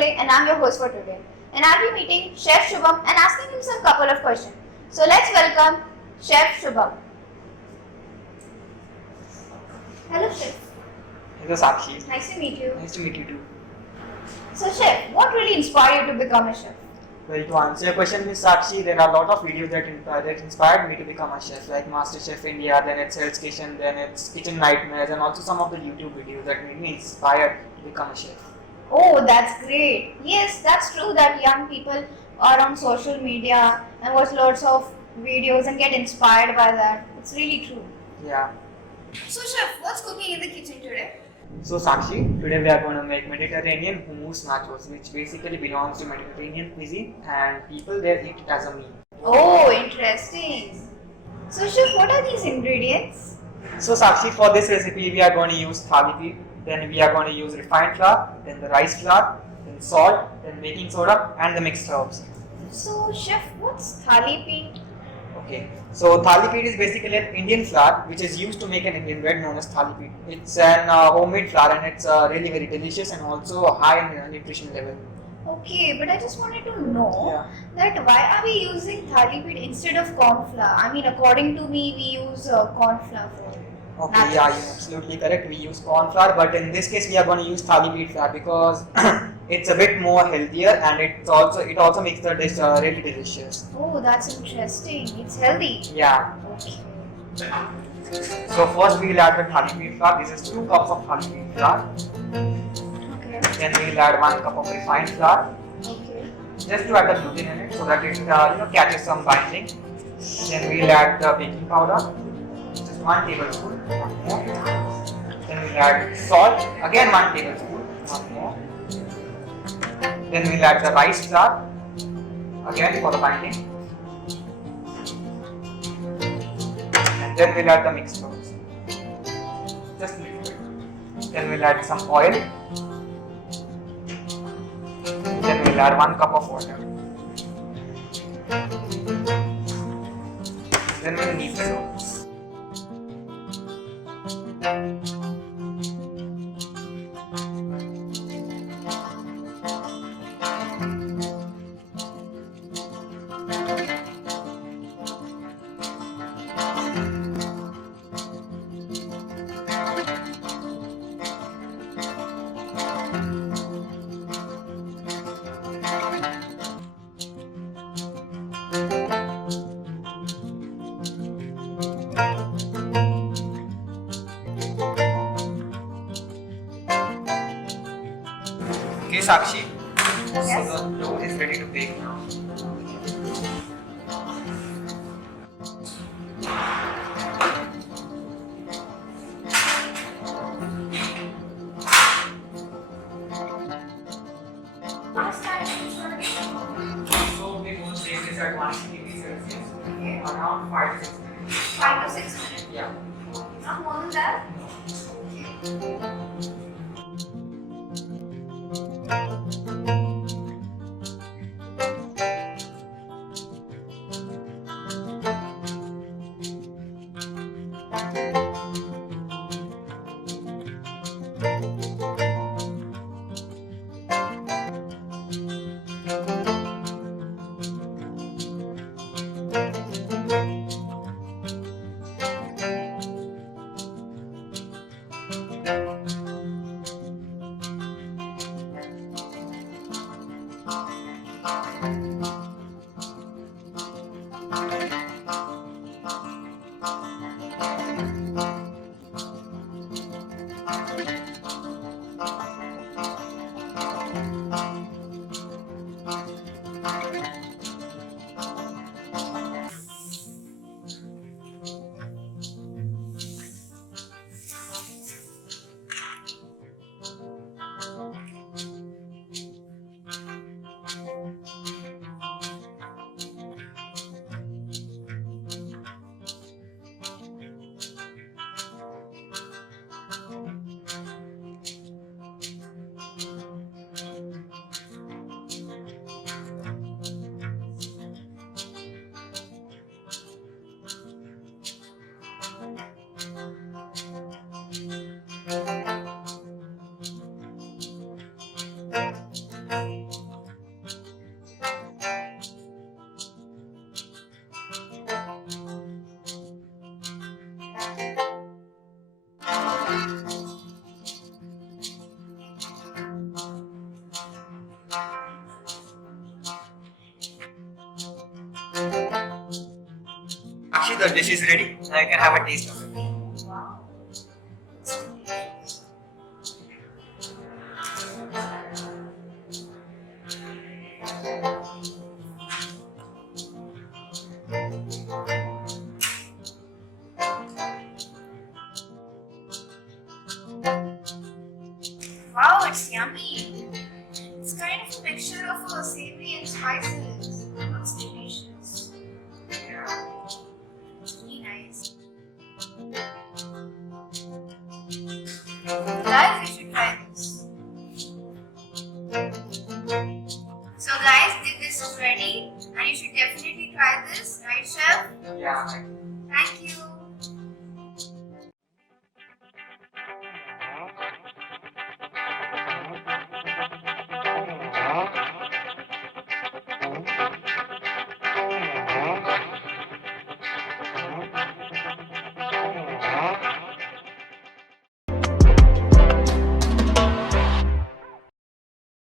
Bole and I'm your host for today. And I'll be meeting Chef Shubham and asking him some couple of questions. So let's welcome Chef Shubham. Hello Chef. Hello Sakshi. Nice to meet you. Nice to meet you too. So Chef, what really inspired you to become a chef? Well, to answer your question, Miss Sakshi, there are a lot of videos that inspired me to become a chef, like Master Chef India, then it's Hell's Kitchen, then it's Kitchen Nightmares, and also some of the YouTube videos that made me inspired to become a chef. Oh, that's great. Yes, that's true that young people are on social media and watch lots of videos and get inspired by that. It's really true. Yeah. So Chef, what's cooking in the kitchen today? So Sakshi, today we are going to make Mediterranean hummus nachos, which basically belongs to Mediterranean cuisine, and people there eat it as a meal. Oh, interesting. So Chef, what are these ingredients? So Sakshi, for this recipe we are going to use thali peat, then we are going to use refined flour, then the rice flour, then salt, then baking soda, and the mixed herbs. So Chef, what's thali peat? Okay, so thali peat is basically an Indian flour which is used to make an Indian bread known as thali peat. It's an homemade flour and it's really very delicious and also high in nutrition level. Okay, but I just wanted to know that why are we using thali peat instead of corn flour? I mean, according to me, we use corn flour for Okay, nachos. yeah, you're absolutely correct. We use corn flour, but in this case we are going to use thali peat flour because it's a bit more healthier and it also makes the dish really delicious. Oh, that's interesting. It's healthy. Yeah. Okay. So first we will add the thali peat flour. This is 2 cups of thali peat flour. Okay. Then we will add 1 cup of refined flour, Okay. just to add the gluten in it so that it catches some binding. Then we will add the baking powder, just 1 tablespoon. One more. Then we will add salt, again 1 tablespoon. One more. Then we will add the rice flour, again for the binding. And then we will add the mixed herbs, just a little bit. Then we will add some oil. Then we will add 1 cup of water. Then we will knead the dough. Okay, Sakshi. Yes. So the dough is ready to bake now. So we will bake this at 180 degrees Celsius, around 5 to 6 minutes. 5 to 6 minutes. Yeah. Not more than that. Actually, the dish is ready. Now you can have a taste of it.